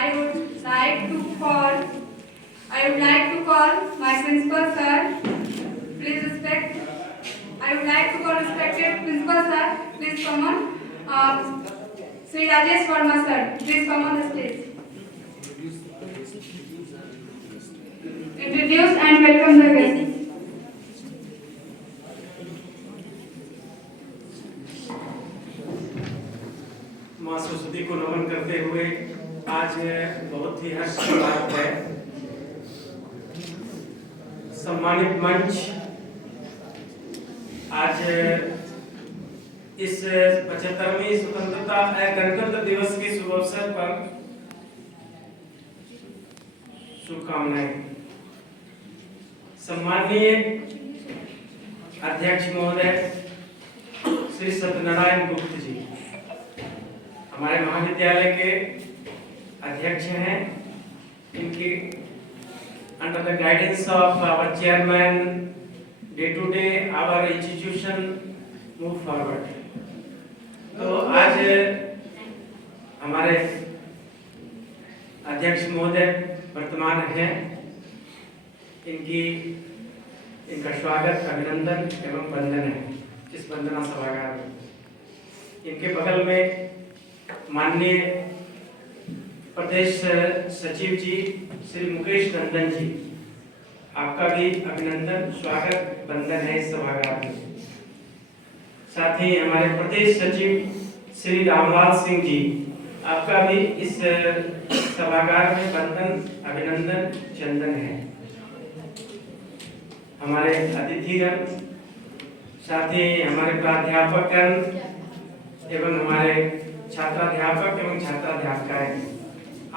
I would like to call my principal sir. Please respect. I would like to call respected principal sir. Please come on. Sri Rajesh Verma sir. Please come on the stage. Introduce and welcome the guests. माँ सरस्वती को नमन करते हुए आज बहुत ही हर्ष की बात है, सम्मानित मंच आज इस 75वीं स्वतंत्रता गणतंत्र दिवस के शुभ अवसर पर शुभकामनाएं। सम्माननीय अध्यक्ष महोदय श्री सत्यनारायण गुप्त जी हमारे महाविद्यालय के अध्यक्ष हैं। इनकी under the guidance of our chairman day to day our institution move forward. तो आज हमारे अध्यक्ष महोदय वर्तमान हैं, इनका स्वागत अभिनंदन एवं वंदन है इस वंदना सभागार में। इनके बगल में माननीय प्रदेश सचिव जी श्री मुकेश नंदन जी, आपका भी अभिनंदन स्वागत वंदन है इस सभागार में। साथ ही हमारे प्रदेश सचिव श्री रामलाल सिंह जी, आपका भी इस सभागार में वंदन अभिनंदन चंदन है। हमारे अतिथिगण, साथ ही हमारे प्राध्यापकगण एवं हमारे छात्राध्यापक एवं छात्राध्यापिकाएं,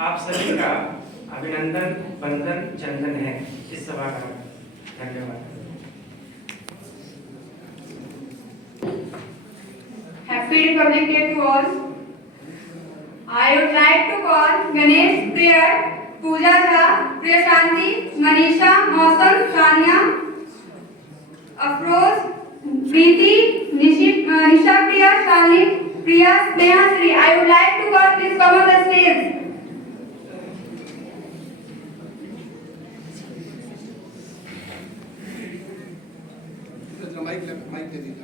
आप सभी का अभिनंदन वंदन चंदन है इस सभा का। धन्यवाद। Happy Republic Day to all. I would like to call Ganesh, Priya, Pooja Jha, Priya Shanti, Manisha, Mausam, Sania, Afroz, Preeti, Nisha Priya, Shalini, Priya, Sneha, Sri. I would like to call, please come on the stage. Mike दे दीजिए।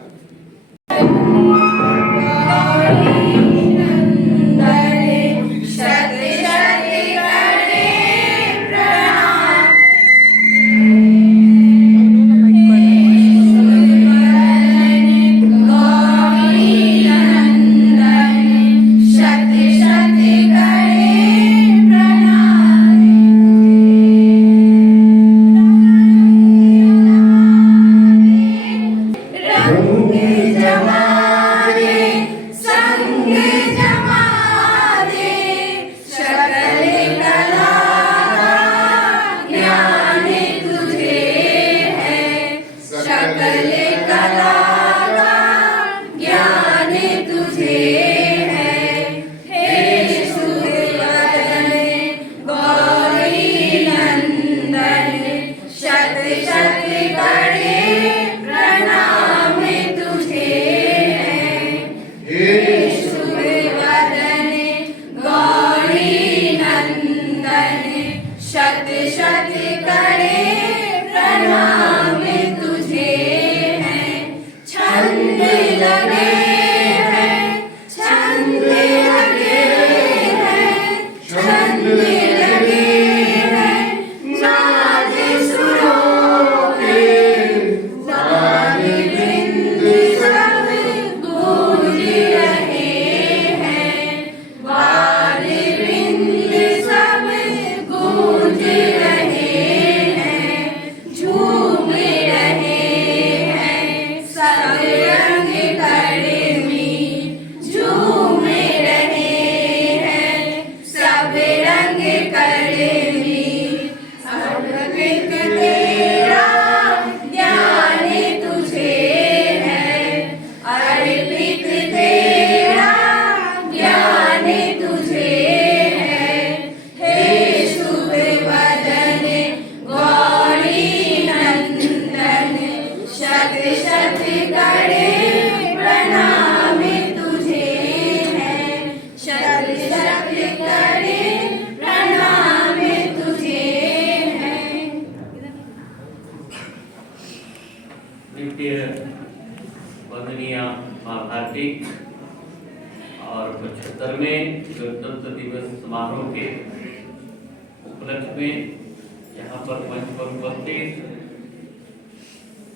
शक्ति शक्ति करे हार्दिक और 75वें गणतंत्र दिवस समारोह के उपलक्ष्य में यहाँ पर मंच पर उपस्थित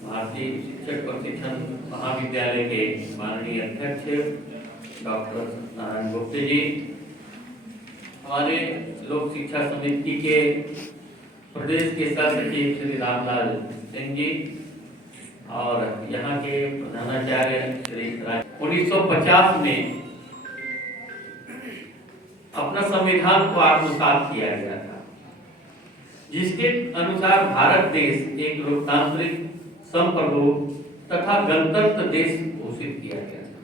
भारतीय शिक्षक प्रशिक्षण महाविद्यालय के माननीय अध्यक्ष डॉक्टर नारायण गुप्ते जी, हमारे लोक शिक्षा समिति के प्रदेश के सह सचिव श्री रामलाल सिंह जी और यहाँ के प्रधानाचार्य श्री 1950 में अपना संविधान को आत्मसात किया गया था, जिसके अनुसार भारत देश एक लोकतांत्रिक संप्रभु तथा गणतंत्र देश घोषित किया गया था।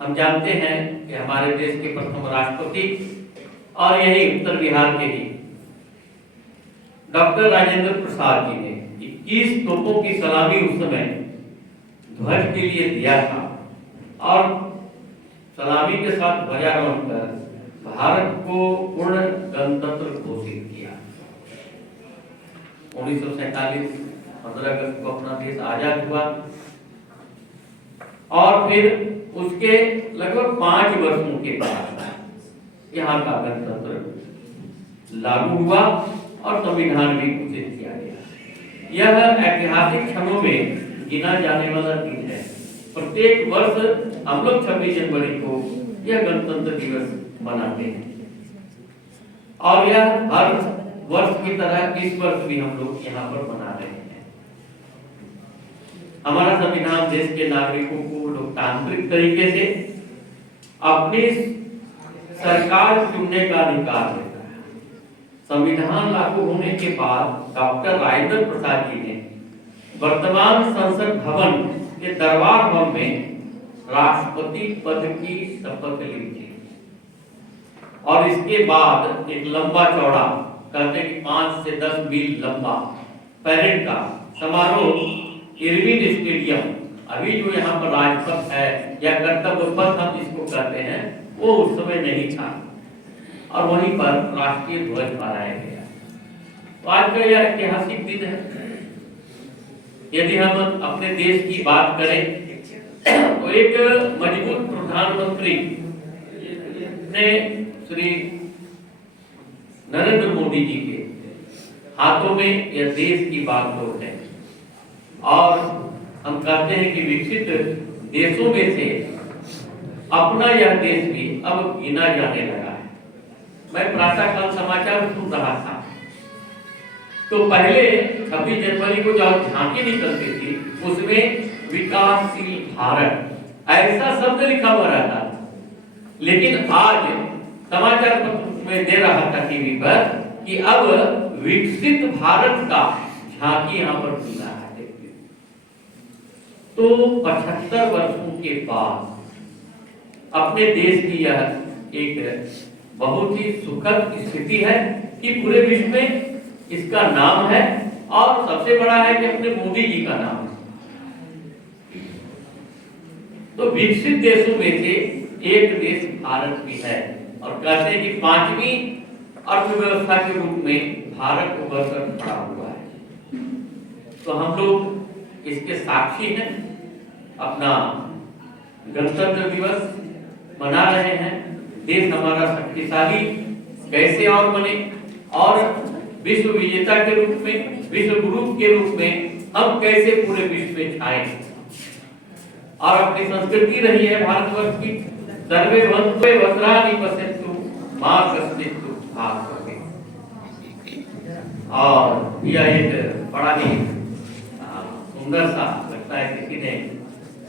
हम जानते हैं कि हमारे देश के प्रथम राष्ट्रपति और यही उत्तर बिहार के ही डॉक्टर राजेंद्र प्रसाद जी ने 21 तोपों की सलामी उस समय ध्वज के लिए दिया था और सलामी के साथ ध्वजारोहण कर भारत को पूर्ण गणतंत्र घोषित किया। 1947 15 अगस्त को अपना देश आजाद हुआ और फिर उसके लगभग 5 वर्षों के बाद यहाँ का गणतंत्र लागू हुआ और संविधान भी घोषित किया गया। यह ऐतिहासिक क्षणों में गिना जाने वाला दिन है। प्रत्येक वर्ष हम लोग 26 जनवरी को यह गणतंत्र दिवस मनाते हैं और यह हर वर्ष की तरह इस वर्ष भी हम लोग यहाँ पर मना रहे हैं। हमारा संविधान देश के नागरिकों को लोकतांत्रिक तरीके से अपनी सरकार चुनने का अधिकार देता है। संविधान लागू होने के बाद डॉक्टर राजेंद्र प्रसाद जी ने वर्तमान संसद भवन के दरबार हॉल में राष्ट्रपति पद की शपथ ली थी और इसके बाद एक लंबा चौड़ा, कहते हैं कि 5 से 10 मील लंबा परेड का समारोह इरविन स्टेडियम, अभी जो यहाँ पर राजपथ है या कर्तव्य पथ हम इसको कहते हैं, वो उस समय नहीं था और वहीं पर राष्ट्रीय ध्वज फहराया गया। तो आज का यह ऐतिहासिक दिन है। यदि हम अपने देश की बात करें तो एक मजबूत प्रधानमंत्री ने श्री नरेंद्र मोदी जी के हाथों में यह देश की बागडोर है और हम कहते हैं कि विकसित देशों में से अपना यह देश भी अब गिना जाने लगा है। मैं प्रातःकाल समाचार सुन रहा था तो पहले 26 जनवरी को जब झांकी निकलती थी उसमें विकासशील भारत ऐसा शब्द लिखा हुआ रहता था, लेकिन आज समाचार पत्र में दे रहा था टीवी पर कि अब विकसित भारत का झांकी यहाँ पर खुल रहा है। तो 75 वर्षों के बाद अपने देश की यह एक बहुत ही सुखद स्थिति है कि पूरे विश्व में इसका नाम है और सबसे बड़ा है कि अपने मोदी जी का नाम है। तो विकसित देशों में से एक देश भारत भी है और कहते हैं कि 5वीं अर्थव्यवस्था के रूप में भारत उभर कर खड़ा हुआ है। तो हम लोग इसके साक्षी हैं, अपना गणतंत्र दिवस मना रहे हैं। देश हमारा शक्तिशाली कैसे और बने और विश्व विजेता के रूप में, विश्व गुरु के रूप में हम कैसे पूरे विश्व में छाए। और अपनी संस्कृति रही है भारतवर्ष की, सर्वे भवन्तु भद्राणि पश्यन्तु मा कश्चित् दुःखात् भवेत्। और यह एक बड़ा ही सुंदर सा लगता है, किसी ने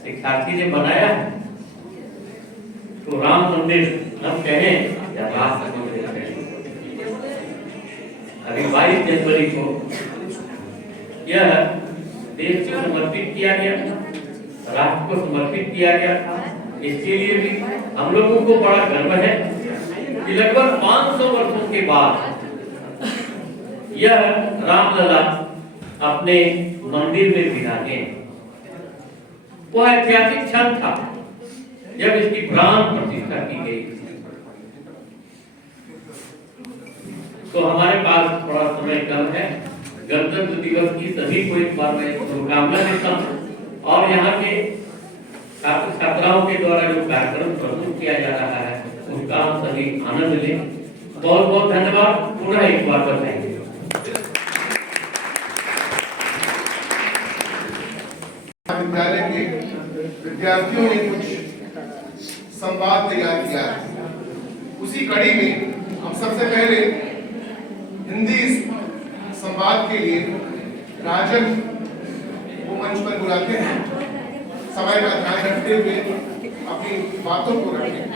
शिक्षार्थी ने बनाया तो राम मंदिर हम कहें या राष्ट्र मंदिर कहें। अभी 22 जनवरी को यह देश को समर्पित किया गया, राष्ट्र को समर्पित किया गया। इसके लिए भी हम लोगों को बड़ा गर्व है कि लगभग 500 वर्षों के बाद यह रामलला अपने मंदिर में विराजे। वह ऐतिहासिक क्षण था जब इसकी प्राण प्रतिष्ठा की गई। तो हमारे पास थोड़ा समय कम है। गणतंत्र दिवस की सभी को एक बार मैं शुभकामनाएं देता हूँ और यहाँ के छात्र छात्राओं के द्वारा जो कार्यक्रम प्रस्तुत किया जा रहा है उसका हम सभी आनंद लें। बहुत बहुत धन्यवाद, पुनः एक बार बताएंगे। विद्यालय के विद्यार्थियों ने कुछ संवाद तैयार किया है। उसी कड़ी में हम सबसे पहले हिंदी संवाद के लिए राजन को मंच पर बुलाते हैं। समय का ध्यान रखते हुए अपनी बातों को रखें।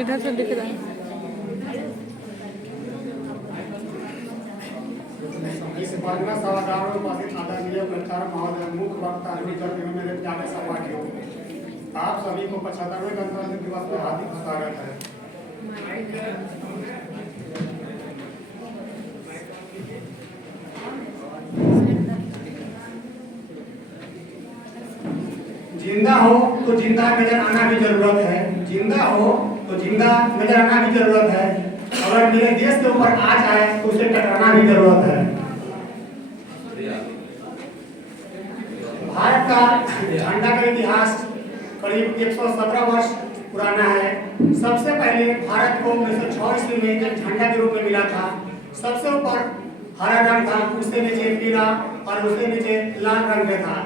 इधर से दिख रहा है। सभागार में उपस्थित आदरणीय प्रचारक महोदय, मुख्य वक्ता, मेरे प्यारे सहपाठियों, आप सभी को 75वें गणतंत्र दिवस में हार्दिक स्वागत है। जिंदा हो तो जिंदा नजर आना भी जरूरत है, जिंदा हो तो जिंदा नजर आना भी जरूरत है। अगर मेरे देश के ऊपर आ जाए तो उसे टकराना भी जरूरत है। भारत का झंडा का इतिहास करीब 117 वर्ष पुराना है। सबसे पहले भारत को 1906 ईस्वी में एक झंडा के रूप में मिला था। सबसे ऊपर हरा रंग था, उससे नीचे पीला और उससे नीचे लाल रंग में था।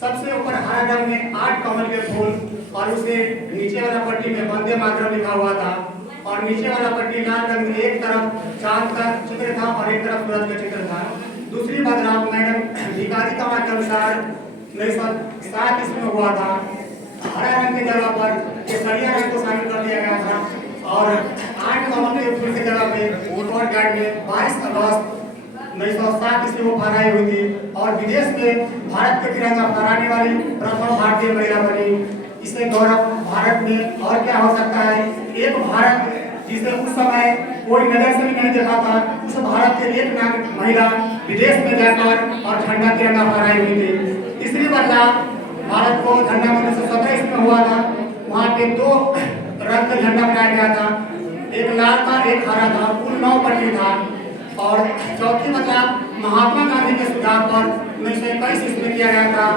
सबसे ऊपर हरा रंग में 8 कमल के फूल और उससे नीचे वाला पट्टी में वंदे मातरम लिखा हुआ था और नीचे वाला पट्टी लाल रंग में एक तरफ चांद का चित्र था और एक तरफ सूरज का चित्र था। दूसरी बदलाव मैडम भिखारी कमा के अनुसार 1907 ईस्वी में हुआ था। हरा रंग की जगह पर केसरिया रंग को शामिल कर दिया गया था और 8 कमल के फूल की जगह पे रिकॉर्ड गार्ड में 22 अगस्त 1907 ईस्वी को फहराई हुई थी और विदेश में भारत के तिरंगा फहराने वाली प्रथम भारतीय महिला बनी। इससे गौरव भारत में और क्या हो सकता है। एक भारत जिसे उस समय कोई नजर से भी नहीं देखा था, उस भारत के एक महिला विदेश में जाकर और झंडा तिरंगा फहराई हुई थी। तीसरी बदलाव भारत को झंडा 1917 ईस्वी में हुआ था। वहाँ पे 2 रंग का झंडा बनाया गया था, एक लाल था एक हरा था, कुल 9 पट्टी था। और चौथी बदलाव महात्मा गांधी के सुझाव पर 1921 ईस्वी में किया गया था।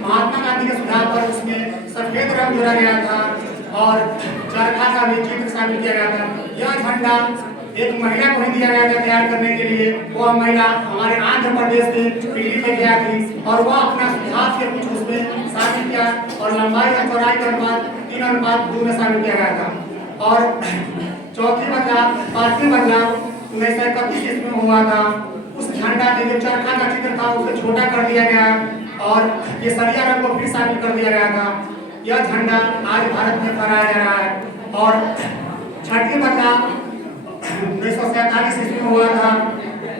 महात्मा गांधी के सुझाव पर उसमें सफेद रंग जोड़ा गया था और चरखा का भी चित्र शामिल किया गया था। यह झंडा एक महिला को ही दिया गया था तैयार करने के लिए। वह महिला हमारे आंध्र प्रदेश के दिल्ली में गया थी और वह अपना हाथ से कुछ उसमें शामिल किया और लंबाई और चौड़ाई के अनुपात 3:2 में शामिल किया गया था। और चौथी बदलाव, 5वीं बदलाव 1931 ईस्वी में हुआ था। उस झंडा के जो चरखा का चित्र था उसे छोटा कर दिया गया और केसरिया रंग को फिर शामिल कर दिया गया था। यह झंडा आज भारत में फहराया जा रहा है। और छठी बदलाव 1947 ईस्वी में हुआ था।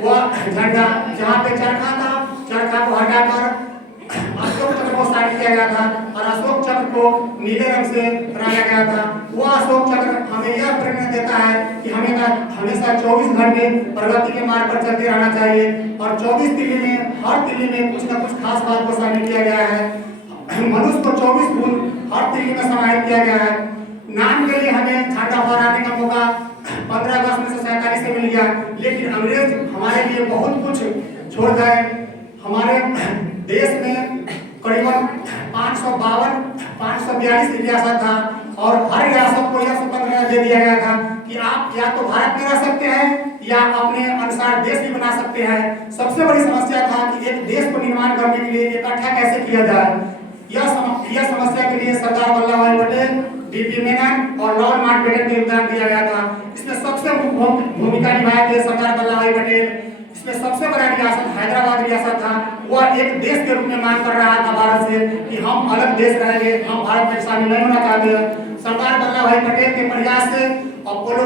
वह झंडा जहाँ पे चरखा था, चरखा को हटाकर अशोक चक्र को शामिल किया गया था और अशोक चक्र को नीले रंग से बनाया गया था। वह अशोक चक्र हमें यह प्रेरणा देता है कि हमें हमेशा 24 घंटे प्रगति के मार्ग पर चलते रहना चाहिए और 24 तिल्ली में हर तिल्ली में कुछ न कुछ खास बात को शामिल किया गया है। मनुष्य को 24 गुण हर तिल्ली में समाहित किया गया है। नाम के लिए हमें झंडा फहराने का मौका 15 अगस्त 1947 से मिल गया, लेकिन अंग्रेज हमारे लिए बहुत कुछ छोड़ गए। हमारे देश में करीबन 542 रियासत था और हर रियासत को यह स्वतंत्रता दे दिया गया था कि आप या तो भारत में रह सकते हैं या अपने अनुसार देश भी बना सकते हैं। सबसे बड़ी समस्या था कि एक देश को निर्माण करने के लिए इकट्ठा कैसे किया जाए। यह समस्या के लिए सरदार वल्लभ भाई पटेल, डीपी मेनन और लॉर्ड माउंटबेटन को योगदान दिया गया था। इसमें सबसे मुख्य भूमिका निभाए थे सरदार वल्लभ भाई पटेल। इसमें सबसे बड़ा रियासत हैदराबाद रियासत था। वह एक देश के रूप में मांग कर रहा था भारत से कि हम अलग देश रहेंगे, हम भारत में शामिल नहीं होना चाहते हैं। सरदार वल्लभ भाई पटेल के प्रयास से अपोलो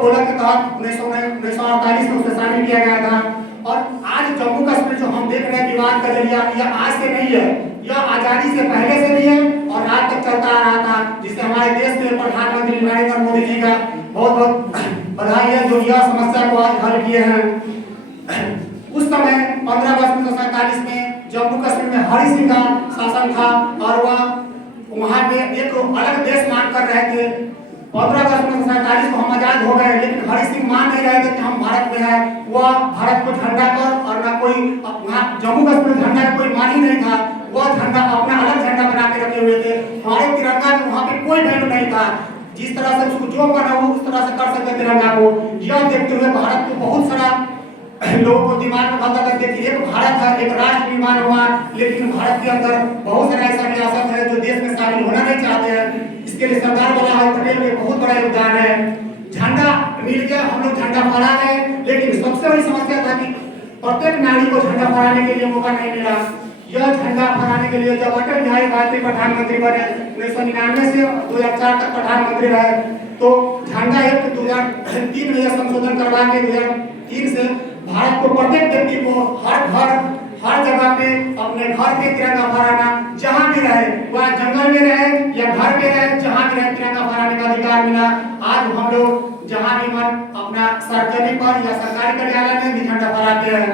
पोलो के तहत 1948 में उसे शामिल किया गया था। और आज जम्मू कश्मीर जो हम देख रहे हैं विवाद का जरिया, यह आज से नहीं है, यह आजादी से पहले से भी है और आज तक चलता आ रहा था, जिससे हमारे देश में प्रधानमंत्री नरेंद्र मोदी जी का बहुत बहुत बधाई है जो यह समस्या को आज हल किए हैं। उस समय 15 अगस्त 1947 में जम्मू कश्मीर में हरि सिंह का शासन था और वह वहाँ पे एक अलग देश मांग कर रहे थे। 15 अगस्त 1947 को हम आजाद हो गए, लेकिन हरि सिंह मान नहीं रहे थे कि हम भारत में हैं। वह भारत को झंडा कर और ना कोई वहाँ जम्मू कश्मीर झंडा कोई मान ही नहीं था। वह झंडा अपना अलग झंडा बना के रखे हुए थे। हमारे तिरंगा में वहाँ पे कोई वैल्यू नहीं था। जिस तरह से उसको जो बना हो उस तरह से कर सकते तिरंगा को। यह देखते हुए भारत को बहुत सारा लोगों को दिमाग में बता करते कि एक भारत है, एक राष्ट्र निर्माण हुआ, लेकिन भारत के अंदर बहुत सारा ऐसा रियासत है जो देश में शामिल होना नहीं चाहते हैं। इसके लिए सरदार वल्लभ भाई पटेल के बहुत बड़ा योगदान है। झंडा मिल गया, हम लोग झंडा फहरा रहे हैं, लेकिन सबसे बड़ी समस्या था कि प्रत्येक नारी को झंडा फहराने के लिए मौका नहीं मिला। यह झंडा फहराने के लिए जब अटल बिहारी वाजपेयी प्रधानमंत्री बने 1999 से 2004 तक प्रधानमंत्री रहे, तो झंडा एक्ट 2003 में यह संशोधन करवा के 2003 से भारत को प्रत्येक व्यक्ति को हर घर हर जगह पे अपने घर पे तिरंगा फहराना, जहाँ भी रहे, वह जंगल में रहे या घर पे रहे, जहाँ भी रहे तिरंगा फहराने का अधिकार मिला। आज हम लोग जहाँ भी मन अपना सरकारी पर या सरकारी कार्यालय में भी झंडा फहराते हैं।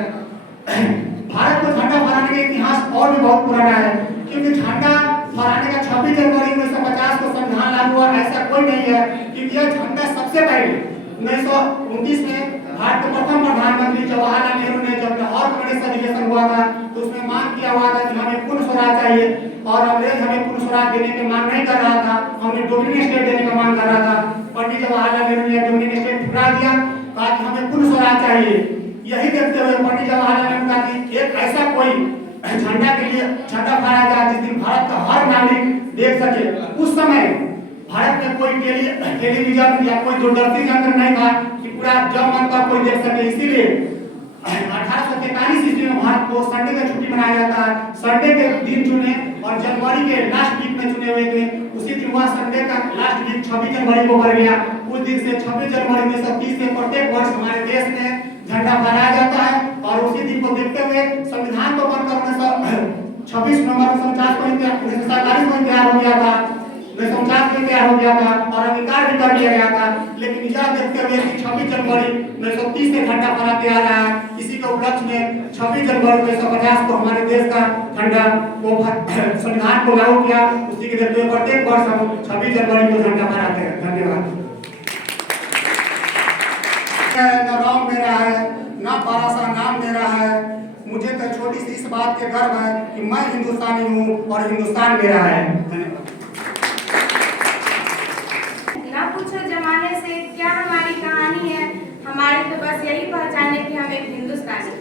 भारत को झंडा फहराने का इतिहास और भी बहुत पुराना है, क्योंकि झंडा फहराने का 26 जनवरी 1950 को संविधान लागू हुआ, ऐसा कोई नहीं है। क्योंकि यह झंडा सबसे पहले 1929 में भारत के प्रथम प्रधानमंत्री जवाहरलाल नेहरू ने जब लाहौर कांग्रेस अधिवेशन हुआ था, तो उसमें मांग किया हुआ था कि हमें पूर्ण स्वराज चाहिए, और अंग्रेज हमें पूर्ण स्वराज देने की मांग नहीं कर रहा था, हमें डोमिनियन स्टेट देने का मांग कर रहा था। पंडित जवाहरलाल नेहरू ने डोमिनियन स्टेट ठुकरा दिया, कहा कि हमें पूर्ण स्वराज चाहिए। यही देखते हुए पंडित जवाहरलाल नेहरू ने कहा कि एक ऐसा कोई झंडा के लिए झंडा फहराया जाए जिस दिन भारत का हर नागरिक देख सके। उस समय भारत में कोई टेलीविजन या कोई दूरदर्शी यंत्र नहीं था कि पूरा जब मन का कोई देख सके। इसीलिए 1843 ईस्वी में भारत को संडे का छुट्टी मनाया जाता है। संडे के दिन चुने और जनवरी के लास्ट वीक में चुने हुए थे। उसी दिन वह संडे का लास्ट वीक 26 जनवरी को पड़ गया। उस दिन से 26 जनवरी 1930 से प्रत्येक वर्ष हमारे देश में झंडा फहराया जाता है। और उसी दिन को देखते हुए संविधान तो बनकर 26 नवंबर 1947 को तैयार हो गया था, 1949 में तैयार हो गया था और अंगीकार भी कर दिया गया था। लेकिन यह देखते हुए कि 26 जनवरी 1930 से झंडा फहराते आ रहा है, इसी के उपलक्ष्य में 26 जनवरी 1950 को हमारे देश का झंडा को संविधान को लागू किया। उसी के देखते हुए प्रत्येक वर्ष हम 26 जनवरी को झंडा फहराते हैं। धन्यवाद। न राम मेरा है, न पारा सा नाम मेरा है, मुझे तो छोटी सी इस बात के गर्व है कि मैं हिंदुस्तानी हूँ और हिंदुस्तान मेरा है। धन्यवाद। ना पूछो जमाने से क्या हमारी कहानी है, हमारी तो बस यही पहचान है कि हम एक हिंदुस्तानी।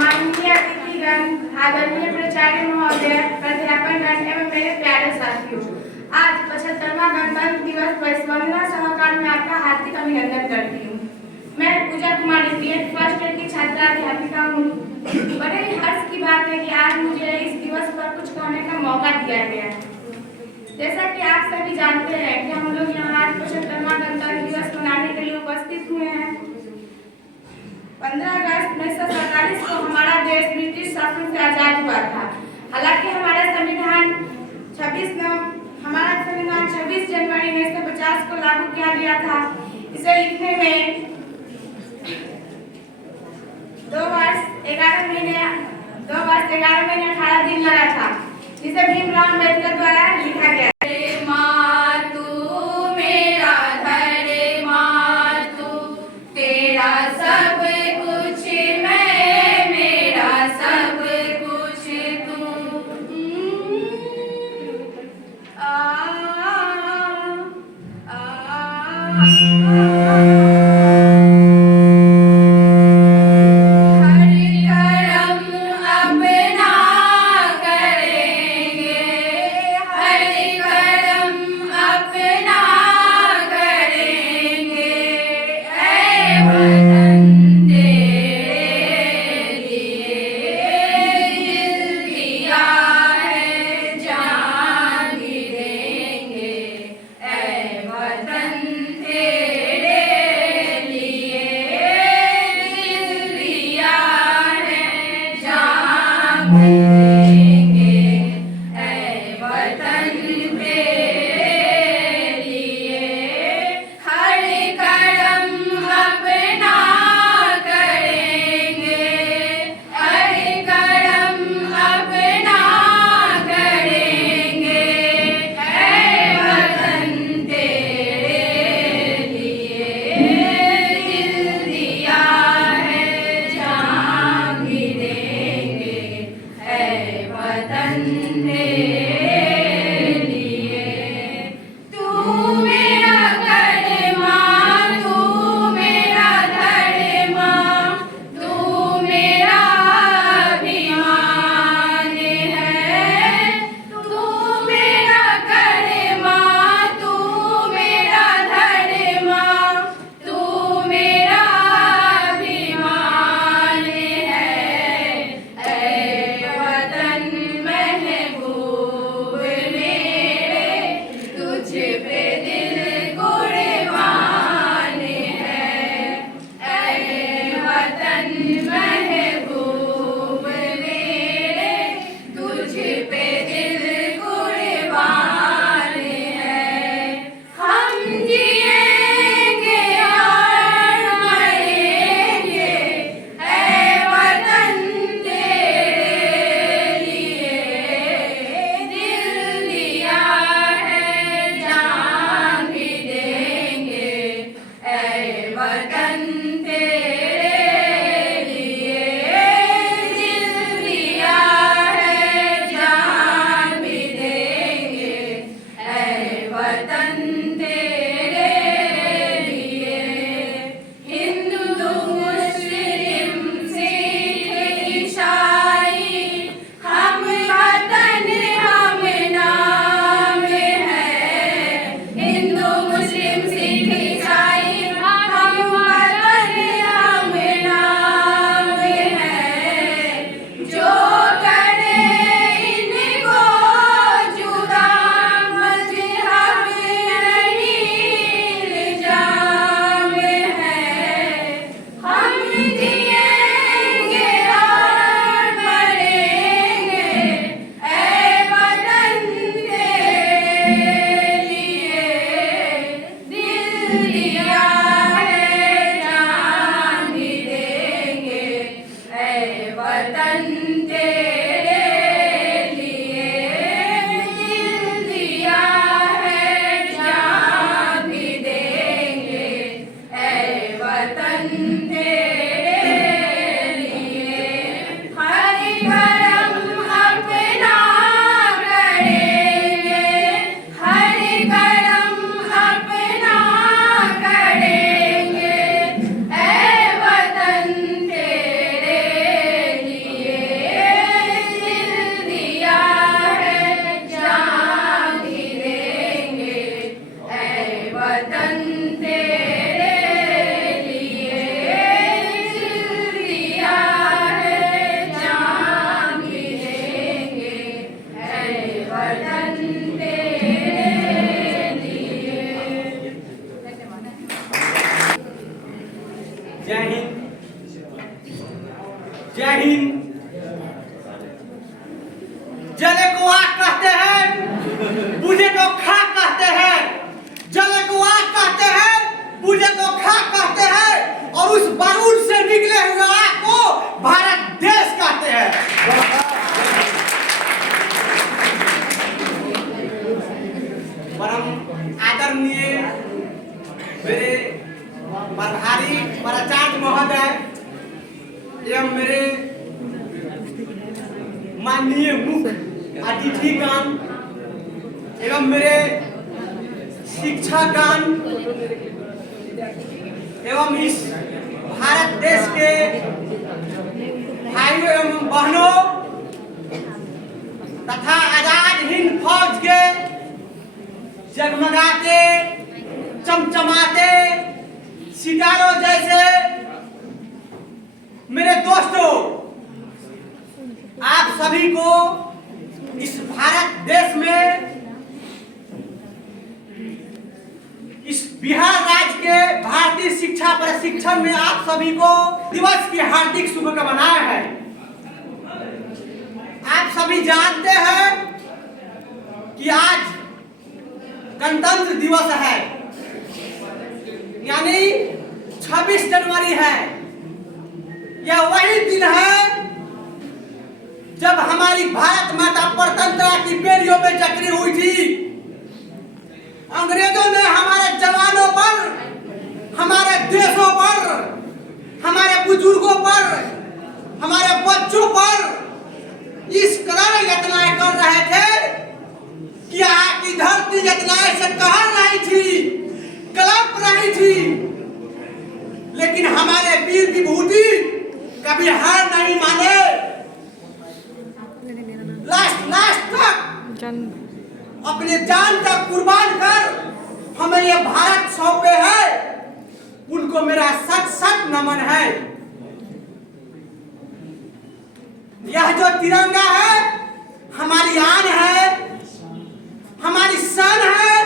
माननीय अतिथिगण, आदरणीय प्राचार्य महोदय, प्राध्यापकगण एवं मेरे प्यारे साथियों, आज 75वां गणतंत्र दिवस पर स्वर्ण सभाकाल में आपका हार्दिक अभिनंदन करती हूँ। मैं पूजा कुमारी बीएड फर्स्ट ईयर की छात्रा अध्यापिका हूँ। बड़े ही हर्ष की बात है कि आज मुझे इस दिवस पर कुछ कहने का मौका दिया गया है। जैसा कि आप सभी जानते हैं कि हम लोग यहाँ आज 75वां गणतंत्र दिवस मनाने के लिए उपस्थित हुए हैं। 15 अगस्त 1947 को हमारा देश ब्रिटिश शासन से आजाद हुआ था। हालांकि हमारा संविधान 26 जनवरी 1950 को लागू किया गया था। इसे लिखने में 2 वर्ष 11 महीने 18 दिन लगा था, जिसे भीमराव अम्बेडकर द्वारा लिखा गया। Amen. जय हिंद। जय हिंद। जले को आग कहते हैं, बुझे को खाक कहते हैं। जले को आग कहते हैं, बुझे को खाक कहते हैं, और उस बारूद से निकले हुए आग को भारत देश कहते हैं। परम आदरणीय मेरे प्रभारी प्राचार्य महोदय एवं मेरे माननीय मुख्य अतिथिगण एवं मेरे शिक्षकगण एवं इस भारत देश के भाइयों एवं बहनों तथा आजाद हिंद फौज के जगमगाते चमचमाते सितारों जैसे मेरे दोस्तों, आप सभी को इस भारत देश में, इस बिहार राज्य के भारतीय शिक्षा प्रशिक्षण में आप सभी को दिवस की हार्दिक शुभकामनाएं हैं। आप सभी जानते हैं कि आज गणतंत्र दिवस है, यानी 26 जनवरी है। यह वही दिन है जब हमारी भारत माता परतंत्रता की बेड़ियों में जकड़ी हुई थी। अंग्रेजों ने हमारे जवानों पर, हमारे देशों पर, हमारे बुजुर्गों पर, हमारे बच्चों पर इस कदर यातनाएं कर रहे थे कि आपकी धरती यातनाएं से कहर रही थी, कलप रही थी, लेकिन हमारे वीर विभूति कभी हार नहीं माने। लास्ट तक अपने जान तक कुर्बान कर हमें यह भारत सौंपे है, उनको मेरा सच नमन है। यह जो तिरंगा है हमारी आन है, हमारी शान है,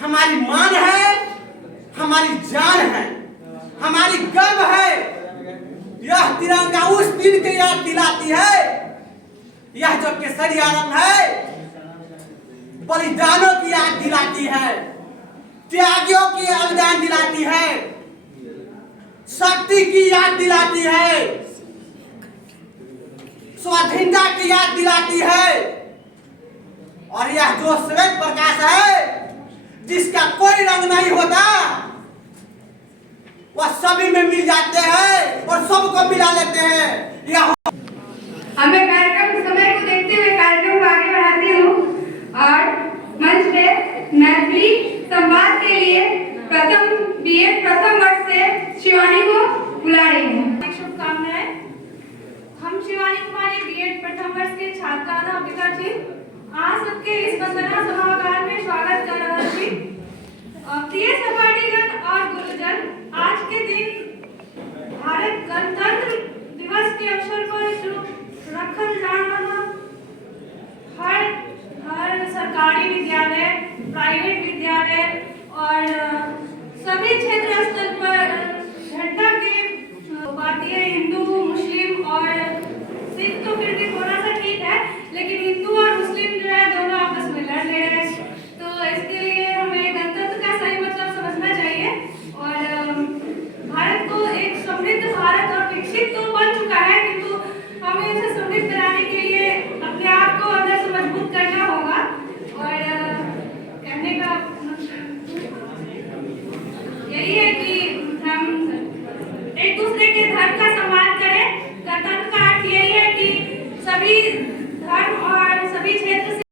हमारी मान है, हमारी जान है, हमारी गर्व है। यह तिरंगा उस दिन की याद दिलाती है। यह जो केसरिया रंग है बलिदानों की याद दिलाती है, त्यागियों की बलिदान दिलाती है, शक्ति की याद दिलाती है, स्वाधीनता की याद दिलाती है। और यह जो श्वेत प्रकाश है जिसका कोई रंग नहीं होता, वह सभी में मिल जाते हैं और सबको मिला लेते हैं। यह हमें कार्यक्रम के समय को देखते हुए कार्यक्रम को आगे बढ़ाती हूँ और मंच पे मैथिली संवाद के लिए प्रथम वर्ष से शिवानी को बुला रही हूँ। शुभकामनाएं। हम शिवानी कुमारी बीएड प्रथम वर्ष के छात्रा अध्यापिका थी। आज सबके इस वंदना सभागार में स्वागत कर रहा थी। प्रिय सहपाठीगण और गुरुजन, आज के दिन भारत गणतंत्र दिवस के अवसर पर जो रखल जाने वाला हर सरकारी विद्यालय, प्राइवेट विद्यालय और सभी क्षेत्र स्तर पर झंडा के बातें हिंदू, मुस्लिम और सिख तो फिर भी थोड़ा सा ठीक है, लेकिन हिंदू और मुस्लिम जो है दोनों आपस में लड़ रहे हैं। तो इसके लिए हमें गणतंत्र का सही मतलब समझना चाहिए और भारत को एक समृद्ध भारत और विकसित तो बन चुका है, किंतु हमें इसे समृद्ध बनाने के लिए अपने आप को अंदर से मजबूत करना होगा। और कहने का यही है कि हम एक दूसरे के धर्म का सम्मान करें। गणतंत्र का अर्थ यही है कि सभी धर्म और सभी क्षेत्र से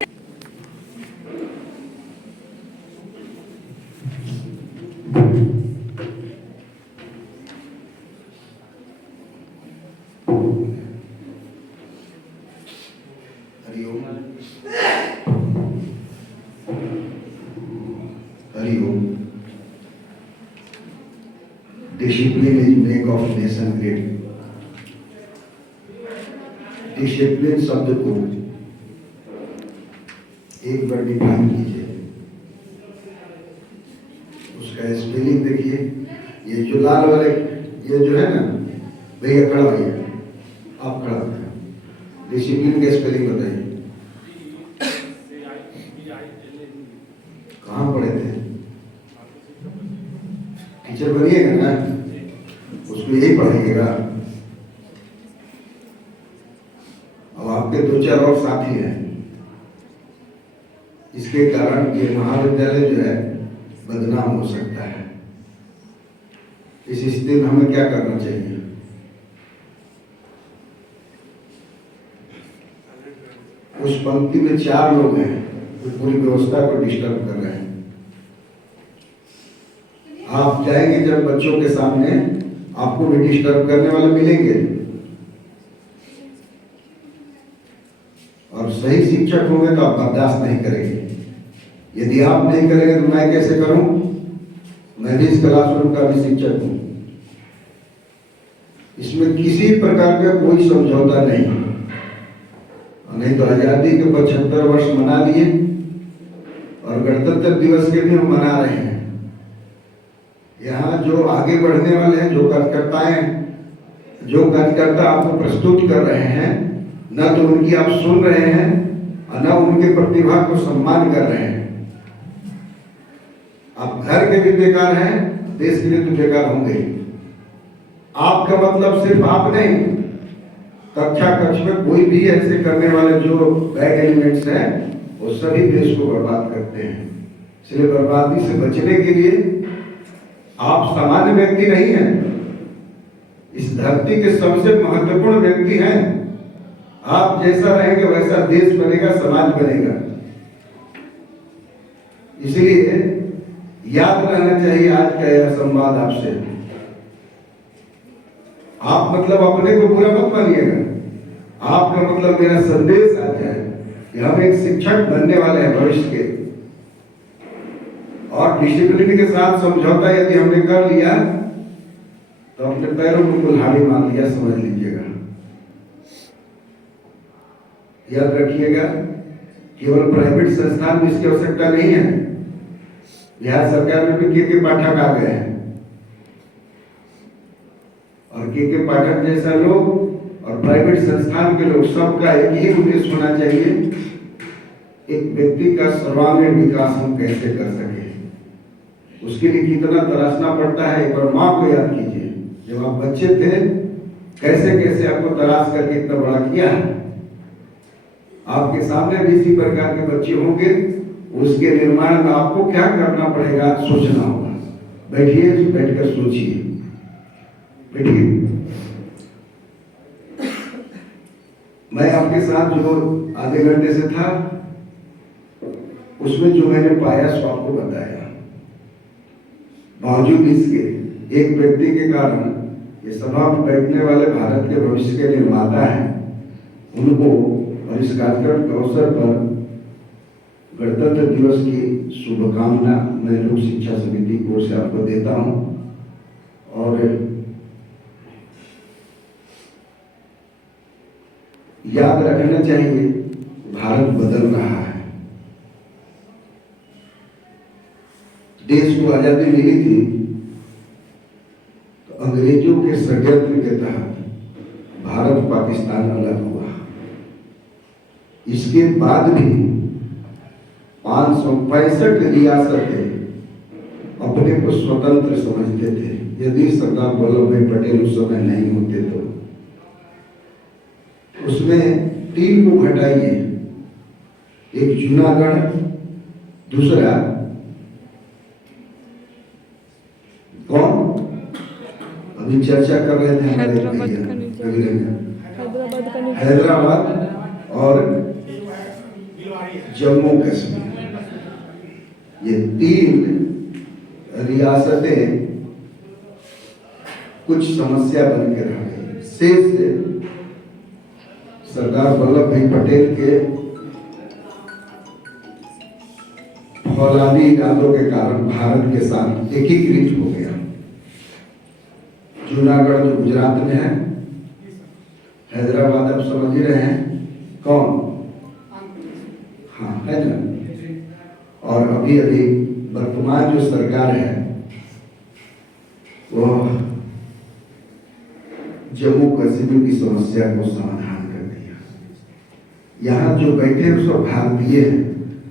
Discipline is make of nation great. Discipline शब्द को एक बार डिफाइन कीजिए, उसका स्पेलिंग देखिए। ये जो लाल वाले ये जो है ना, भैया खड़ा भैया, आप खड़ा भैया, डिसिप्लिन के स्पेलिंग बताइए। कहाँ पढ़े थे? टीचर बनिएगा ना, उसको यही पढ़ाइएगा। अब आपके 2-4 और साथी हैं, इसके कारण ये महाविद्यालय जो है बदनाम हो सकता है। इस स्थिति में हमें क्या करना चाहिए? उस पंक्ति में 4 लोग हैं जो पूरी व्यवस्था को डिस्टर्ब कर रहे हैं। आप जाएंगे जब बच्चों के सामने, आपको भी डिस्टर्ब करने वाले मिलेंगे, और सही शिक्षक होंगे तो आप बर्दाश्त नहीं करेंगे। यदि आप नहीं करेंगे तो मैं कैसे करूं? मैं भी इस क्लासरूम का भी शिक्षक हूं। इसमें किसी प्रकार का कोई समझौता नहीं तो आजादी के 75 वर्ष मना लिए और गणतंत्र दिवस के भी हम मना रहे हैं। यहाँ जो आगे बढ़ने वाले हैं, जो कार्यकर्ता आपको प्रस्तुत कर रहे हैं, न तो उनकी आप सुन रहे हैं और न उनके प्रतिभा को सम्मान कर रहे हैं। आप घर के भी बेकार हैं, देश के लिए तो बेकार होंगे। आपका मतलब सिर्फ आप नहीं, कक्षा कक्ष में कोई भी ऐसे करने वाले जो बैड एलिमेंट्स हैं, वो सभी देश को बर्बाद करते हैं। इसलिए बर्बादी से बचने के लिए आप सामान्य व्यक्ति नहीं हैं, इस धरती के सबसे महत्वपूर्ण व्यक्ति हैं। आप जैसा रहेंगे वैसा देश बनेगा, समाज बनेगा। इसलिए याद रहना चाहिए आज का यह संवाद आपसे। आप मतलब अपने को बुरा मत मानिएगा, आपका मतलब मेरा संदेश आ जाए कि हम एक शिक्षक बनने वाले हैं भविष्य के, और डिसिप्लिन के साथ समझौता यदि हमने कर लिया तो अपने पैरों को कुल्हाड़ी मार लिया, समझ लीजिएगा। याद रखिएगा, केवल प्राइवेट संस्थान में इसकी आवश्यकता नहीं है। बिहार सरकार में भी के पाठक आ गए हैं, और के पाठक जैसा लोग और प्राइवेट संस्थान के लोग, सबका एक ही उद्देश्य होना चाहिए, एक व्यक्ति का सर्वांगीण विकास हम कैसे कर सके। उसके लिए कितना तराशना पड़ता है, एक बार माँ को याद कीजिए, जब आप बच्चे थे कैसे कैसे आपको तराश करके इतना बड़ा किया है। आपके सामने भी इसी प्रकार के बच्चे होंगे, उसके निर्माण में आपको क्या करना पड़ेगा सोचना होगा। बैठिए, बैठकर सोचिए, बैठिए। मैं आपके साथ जो आधे घंटे से था, उसमें जो मैंने पाया सो आपको बताया। बावजूद इसके एक व्यक्ति के कारण ये सभा में बैठने वाले भारत के भविष्य के निर्माता हैं, उनको और इस कार्यक्रम के अवसर पर गणतंत्र दिवस की शुभकामना मैं लोक शिक्षा समिति की ओर से आपको देता हूं। और याद रखना चाहिए, भारत बदल रहा है। देश को आजादी मिली थी तो अंग्रेजों के षड्यंत्र के तहत भारत पाकिस्तान अलग हुआ। इसके बाद भी 565 रियासतें अपने को स्वतंत्र समझते थे। यदि सरदार वल्लभ भाई पटेल उस समय नहीं होते तो उसमें 3 को घटाइए, एक जूनागढ़, दूसरा कौन अभी चर्चा कर रहे थे हैदराबाद और जम्मू कश्मीर। ये 3 रियासतें कुछ समस्या बन के रह गई। शेष सरदार वल्लभ भाई पटेल के फौलादी इरादों के कारण भारत के साथ एकीकृत हो गया। जूनागढ़ जो गुजरात में है, हैदराबाद आप समझ ही रहे हैं कौन, हाँ है ना। और अभी वर्तमान जो सरकार है वो जम्मू कश्मीर की समस्या को समाधान कर दिया। यहाँ जो बैठे हैं सब भारतीय हैं,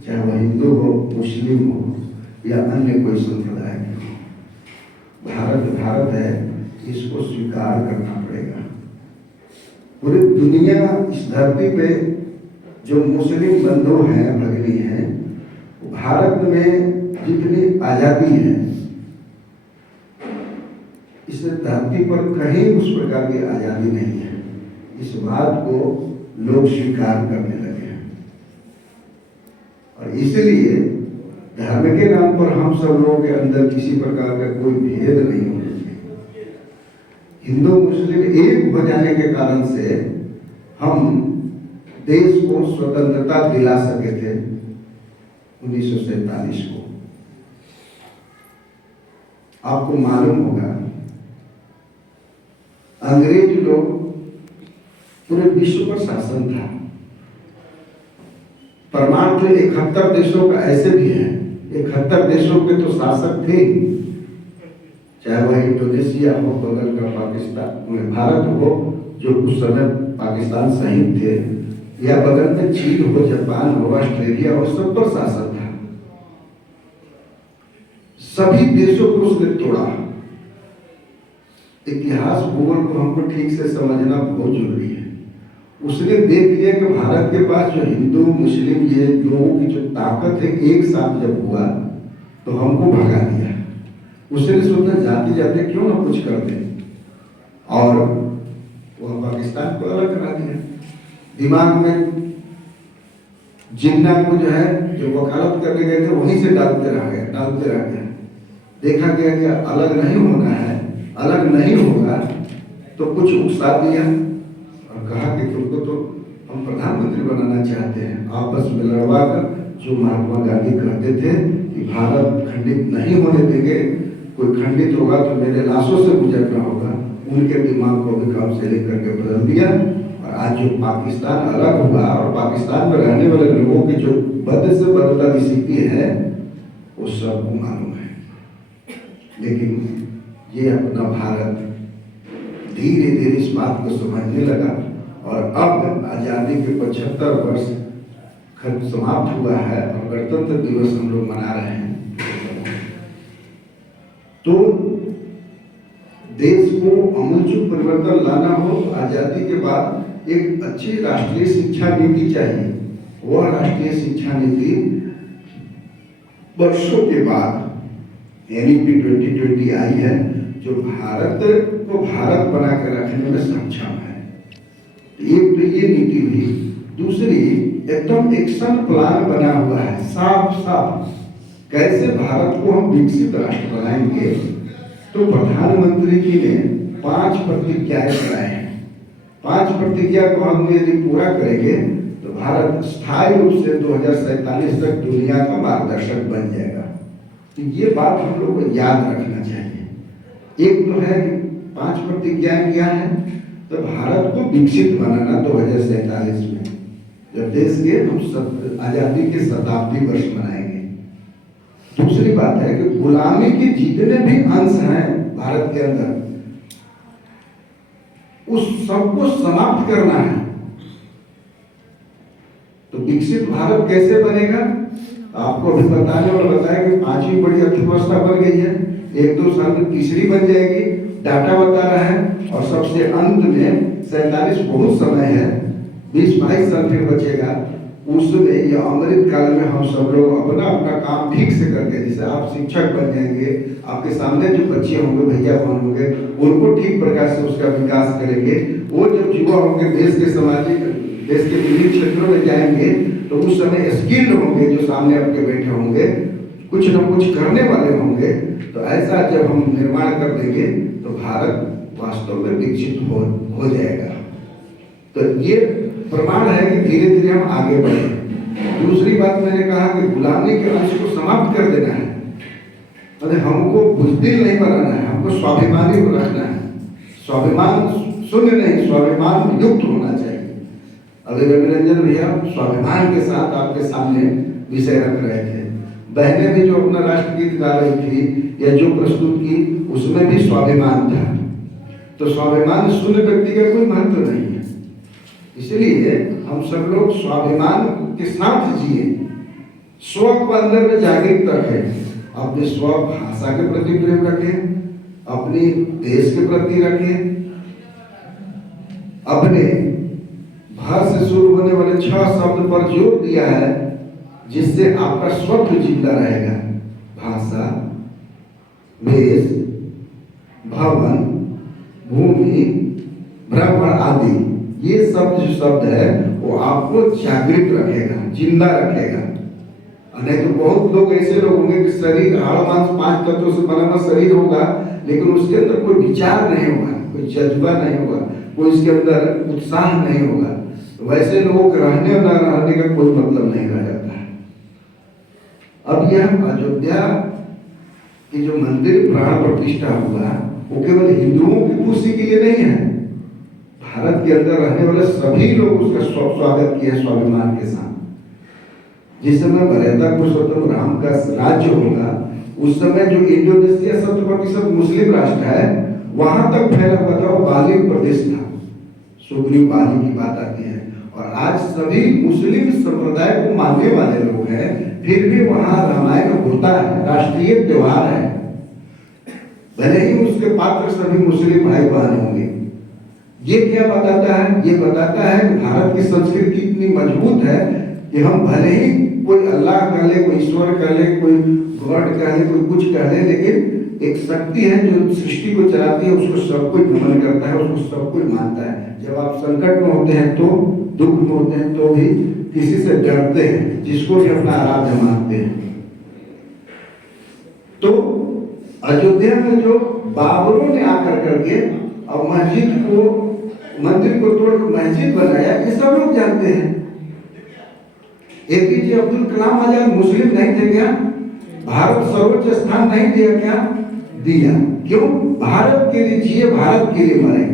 चाहे वह हिंदू हो, मुस्लिम हो या अन्य कोई संप्रदाय के हो। भारत भारत है, इसको स्वीकार करना पड़ेगा। पूरी दुनिया इस धरती पे जो मुस्लिम बंधु हैं, भगिनी हैं, भारत में जितनी आजादी है इस धरती पर कहीं उस प्रकार की आजादी नहीं है। इस बात को लोग स्वीकार करने लगे हैं और इसलिए धर्म के नाम पर हम सब लोगों के अंदर किसी प्रकार का कोई भेद नहीं होना चाहिए। हिंदू मुस्लिम एक हो जाने के कारण से हम देश को स्वतंत्रता दिला सके थे 1947 को। आपको मालूम होगा अंग्रेज लोग पूरे विश्व पर शासन था। प्रमाण तो 71 देशों का ऐसे भी है, 71 देशों के तो शासक थे, चाहे वह इंडोनेशिया हो, बगल का पाकिस्तान, भारत हो जो उस समय पाकिस्तान सहित थे, या बगल में चीन हो, जापान हो, ऑस्ट्रेलिया हो, सब पर शासन था। सभी देशों को उसने तोड़ा। इतिहास भूगोल को हमको ठीक से समझना बहुत जरूरी है। उसने देख लिया कि भारत के पास जो हिंदू मुस्लिम ये लोगों की जो ताकत है एक साथ जब हुआ तो हमको भगा दिया। उसने सोचा जाते जाते क्यों ना कुछ कर दे और वह पाकिस्तान को अलग करा दिया। दिमाग में जिन्ना को जो है जो वकालत करने गए थे वहीं से डालते रह गया। देखा गया कि अलग नहीं होना है, अलग नहीं होगा तो कुछ उकसा दिया और कहा कि तुमको तो हम प्रधानमंत्री बनाना चाहते हैं। आपस में लड़वा कर जो महात्मा गांधी कहते थे कि भारत खंडित नहीं होने देंगे, कोई खंडित होगा तो मेरे लाशों से गुजरना होगा, उनके दिमाग को भी काम से लेकर के बदल दिया। और आज जो पाकिस्तान अलग हुआ और पाकिस्तान में रहने वाले लोगों की जो बद से बदतर स्थिति है वो सबको मालूम है। लेकिन ये अपना भारत धीरे धीरे इस बात को समझने लगा और अब आजादी के 75 वर्ष समाप्त हुआ है और गणतंत्र दिवस हम लोग मना रहे हैं। तो देश को आमूल परिवर्तन लाना हो तो आजादी के बाद एक अच्छी राष्ट्रीय शिक्षा नीति चाहिए। वह राष्ट्रीय शिक्षा नीति वर्षों के बाद NEP 2020 आई है जो भारत को भारत बना कर रखने में सक्षम है। एक तो ये नीति हुई, दूसरी एकदम एक्शन प्लान बना हुआ है साफ साफ कैसे भारत को हम विकसित राष्ट्र बनाएंगे। तो प्रधानमंत्री जी ने 5 प्रतिज्ञाएं कराए हैं। 5 प्रतिज्ञा को हम यदि पूरा करेंगे तो भारत स्थायी रूप से 2047 तक दुनिया का मार्गदर्शक बन जाएगा। तो ये बात हम लोग को याद रखना चाहिए। एक तो है 5 प्रतिज्ञाएं क्या है, तो भारत को विकसित बनाना 2047 में जब देश के हम आजादी के शताब्दी वर्ष मनाएंगे। दूसरी बात है कि गुलामी के जितने भी अंश हैं भारत के अंदर उस सबको समाप्त करना है। तो विकसित भारत कैसे बनेगा? आपको अभी बताने और बताया कि 5वीं बड़ी अर्थव्यवस्था बन गई है, 1-2 साल में तीसरी बन जाएगी, डाटा बता रहा है। और सबसे अंत में 47 बहुत समय है, 20-22 साल फिर बचेगा। उसमें ये अमृत काल में हम सब लोग अपना अपना काम ठीक से करके, जैसे आप शिक्षक बन जाएंगे, आपके सामने जो बच्चे होंगे, भैया बहन होंगे, उनको ठीक प्रकार से उसका विकास करेंगे। वो जब युवा होंगे देश के सामाजिक देश के विभिन्न क्षेत्रों में जाएंगे तो उस समय स्किल्ड होंगे, जो सामने आपके बैठे होंगे, कुछ न कुछ करने वाले होंगे। तो ऐसा जब हम निर्माण कर देंगे तो भारत वास्तव में विकसित हो जाएगा। तो ये प्रमाण है कि धीरे धीरे हम आगे बढ़े। दूसरी बात मैंने कहा कि गुलामी के अंश को समाप्त कर देना है। मतलब हमको बुज़दिल नहीं बनाना है, हमको स्वाभिमानी को रखना है। स्वाभिमान शून्य नहीं, स्वाभिमान युक्त होना चाहिए। अभी रविरंजन भैया स्वाभिमान के साथ आपके सामने विषय रख रहे थे। बहनें भी जो अपना राष्ट्रगीत गा रही थी या जो प्रस्तुत की उसमें भी स्वाभिमान था। तो स्वाभिमान शून्य व्यक्ति का कोई महत्व नहीं है। इसलिए हम सब लोग स्वाभिमान के साथ जिए, स्व को अंदर में जागृत रखें, अपने स्व भाषा के प्रति प्रेम रखें, अपनी देश के प्रति रखें, अपने भा से शुरू होने वाले 6 शब्द पर जोर दिया है जिससे आपका स्वत्व जिंदा रहेगा। भाषा, वेश, भवन, भूमि, ब्राह्मण आदि, ये शब्द जो शब्द है वो आपको जागृत रखेगा, जिंदा रखेगा। नहीं तो बहुत लोग ऐसे लोग होंगे कि शरीर हाड़ मांस 5 तत्वों से बना हुआ शरीर होगा, लेकिन उसके अंदर कोई विचार नहीं होगा, कोई जज्बा नहीं होगा, कोई इसके अंदर उत्साह नहीं होगा। वैसे लोगों के रहने और न रहने का कोई मतलब नहीं रह जाता है। अब यह अयोध्या की जो मंदिर प्राण प्रतिष्ठा हुआ वो केवल हिंदुओं की खुशी के लिए नहीं है, भारत के अंदर रहने वाले सभी लोग उसका स्वागत किया स्वाभिमान के साथ। जिस समय मर्यादा पुरुषोत्तम राम का राज्य होगा उस समय जो इंडोनेशिया 70% मुस्लिम राष्ट्र है वहां तक फैला हुआ था, वो बाली प्रदेश था, सुग्रीव बाली की बात आती है। और आज सभी मुस्लिम संप्रदाय को मानने वाले लोग हैं, फिर भी वहां रामायण होता है, राष्ट्रीय त्योहार है, भले ही उसके पात्र सभी मुस्लिम भाई बहन होंगे। ये क्या बताता है? ये बताता है कि भारत की संस्कृति इतनी मजबूत है कि हम भले ही कोई अल्लाह कह ले, कोई ईश्वर कह ले, कोई गॉड कह ले, कोई कुछ कह ले, लेकिन एक शक्ति है जो सृष्टि को चलाती है, उसको सब कोई नमन करता है, उसको सब कोई मानता है। जब आप संकट में होते हैं तो, दुख में होते हैं तो भी किसी से डरते हैं जिसको भी अपना आराध्य मानते हैं। तो अयोध्या में जो बाबरों ने आकर करके और मस्जिद को, मंदिर को तोड़कर मस्जिद बनाया, ये सब लोग जानते हैं। एपीजे अब्दुल कलाम आजाद मुस्लिम नहीं थे क्या? भारत सर्वोच्च स्थान नहीं दिया क्या? दिया। क्यों? भारत के लिए जिए, भारत के लिए मरे।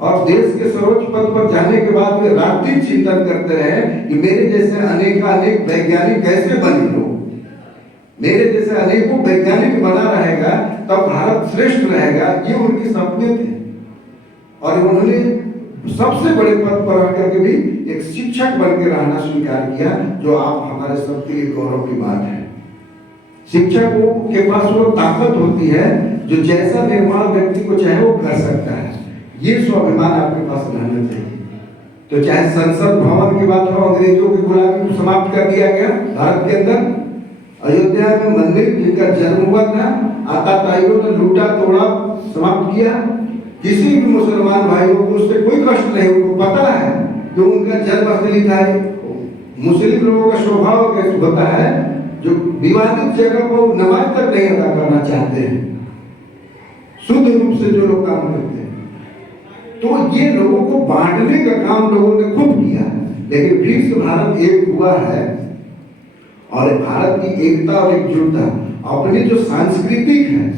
और देश के सर्वोच्च पद पर जाने के बाद वे रात दिन चिंतन करते रहे कि मेरे जैसे अनेक वैज्ञानिक कैसे बने लोग, मेरे जैसे अनेकों वैज्ञानिक बना रहेगा तब भारत श्रेष्ठ रहेगा। ये उनके सपने थे और उन्होंने सबसे बड़े पद पर आकर के भी एक शिक्षक बन के रहना स्वीकार किया, जो आप हमारे सबके लिए गौरव की बात है। शिक्षकों के पास वो ताकत होती है जो जैसा निर्माण व्यक्ति को चाहे वो कर सकता है। ये स्वाभिमान आपके पास रहना चाहिए। तो चाहे संसद भवन की बात हो, अंग्रेजों की गुलामी को समाप्त कर दिया गया भारत के अंदर। अयोध्या में मंदिर जिनका जन्म हुआ था, आताताइयों ने लूटा तोड़ा समाप्त किया। किसी भी मुसलमान भाइयों को उससे कोई कष्ट नहीं, उनको पता है कि उनका जन्म स्थली था। मुस्लिम लोगों का स्वभाव कैसे होता है, जो विवादित जगह पर नमाज तक नहीं अदा करना चाहते हैं, शुद्ध रूप से जो लोग काम करते हैं। तो ये लोगों को बांटने का काम लोगों ने खूब किया, लेकिन फिर से भारत एक हुआ है। और भारत की एकता और एकजुटता अपने जो सांस्कृतिक है,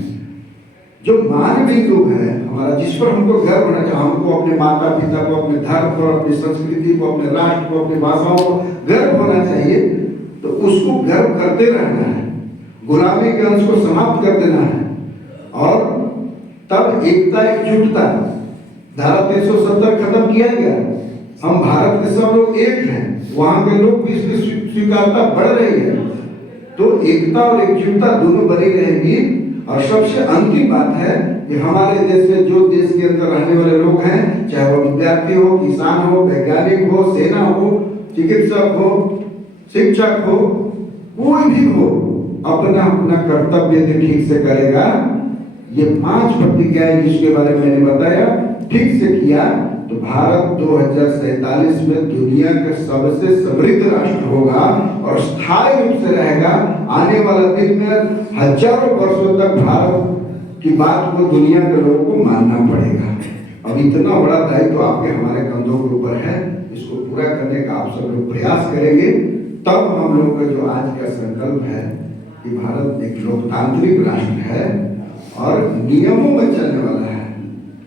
जो मानवीय लोग है हमारा, जिस पर हमको गर्व होना चाहिए, हमको अपने माता पिता को, अपने धर्म पर, अपनी संस्कृति को, अपने राष्ट्र को, अपनी भाषाओं को गर्व होना चाहिए। तो उसको गर्व करते रहना है, गुलामी के अंश को समाप्त कर देना है। और तब एकता एकजुटता, धारा 370 खत्म किया गया। हम भारत के सब लोग एक हैं, वहां के लोग भी इसकी स्वीकारता बढ़ रही है। तो एकता और एकजुटता दोनों बनी रहेगी। और सबसे अंतिम बात है कि हमारे देश में जो देश के अंदर रहने वाले लोग हैं, चाहे वो विद्यार्थी हो, किसान हो, वैज्ञानिक हो, सेना हो, चिकित्सक हो, शिक्षक हो, कोई भी हो, अपना अपना कर्तव्य यदि ठीक से करेगा, ये 5 प्रतिज्ञाएं जिसके बारे में मैंने बताया, ठीक से किया तो भारत 2047 में दुनिया का सबसे समृद्ध राष्ट्र होगा और स्थायी रूप से रहेगा। आने वाला दिन में हजारों वर्षों तक भारत की बात को दुनिया के लोगों को मानना पड़ेगा। अब इतना बड़ा दायित्व आपके हमारे कंधों के ऊपर है, इसको पूरा करने का आप सब लोग प्रयास करेंगे, तब हम लोगों का जो आज का संकल्प है कि भारत एक लोकतांत्रिक राष्ट्र है और नियमों में चलने वाला है।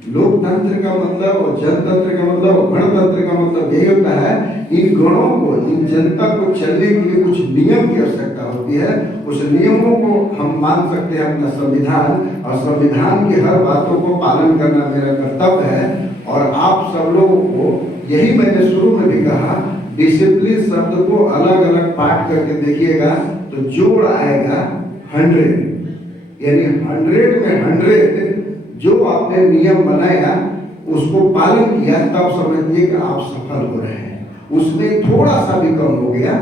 लोकतंत्र प्रजातंत्र का मतलब और जनतंत्र का मतलब और गणतंत्र का मतलब यही होता है, इन गणों को, इन जनता को चलने के लिए कुछ नियम की आवश्यकता होती है। उस नियमों को हम मान सकते हैं अपना संविधान, और संविधान की हर बातों को पालन करना मेरा कर्तव्य है। और आप सब लोगों को, यही मैंने शुरू में भी कहा, डिसिप्लिन शब्द को अलग अलग पाठ करके देखिएगा तो जोड़ आएगा 100, यानी 100 में 100 जो आपने नियम बनाया उसको पालन किया, तब समझिए कि आप सफल हो रहे हैं। उसमें थोड़ा सा भी कम हो गया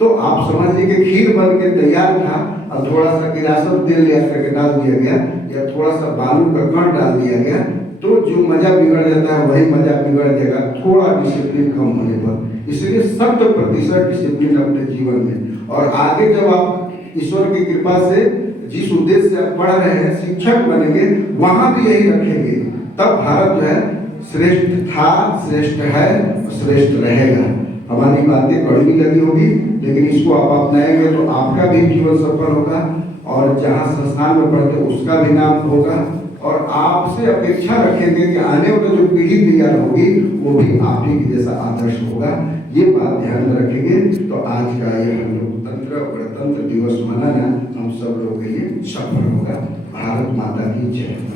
तो आप समझिए कि खीर बन के तैयार था और थोड़ा सा किरासन तेल ले करके डाल दिया गया या थोड़ा सा बालू का कण डाल दिया गया, तो जो मजा बिगड़ जाता है वही मजा बिगड़ जाएगा थोड़ा डिसिप्लिन कम होने पर। इसलिए 100% डिसिप्लिन अपने जीवन में, और आगे जब आप ईश्वर की कृपा से जिस उद्देश्य से आप पढ़ रहे हैं, शिक्षक बनेंगे, वहां भी यही रखेंगे, तब भारत जो है श्रेष्ठ था, श्रेष्ठ है, श्रेष्ठ रहेगा। हमारी बातें कड़वी लगी होगी, लेकिन इसको आप अपनाएंगे तो आपका भी जीवन सफल होगा, और जहाँ संस्थान में पढ़ते उसका भी नाम होगा, और आपसे अपेक्षा रखेंगे कि आने वाला जो पीढ़ी तैयार होगी वो भी आप ही के जैसा आदर्श होगा। ये बात ध्यान में रखेंगे तो आज का ये हम लोग गणतंत्र दिवस मनाना हम सब लोग के लिए सफल होगा। भारत माता की जय।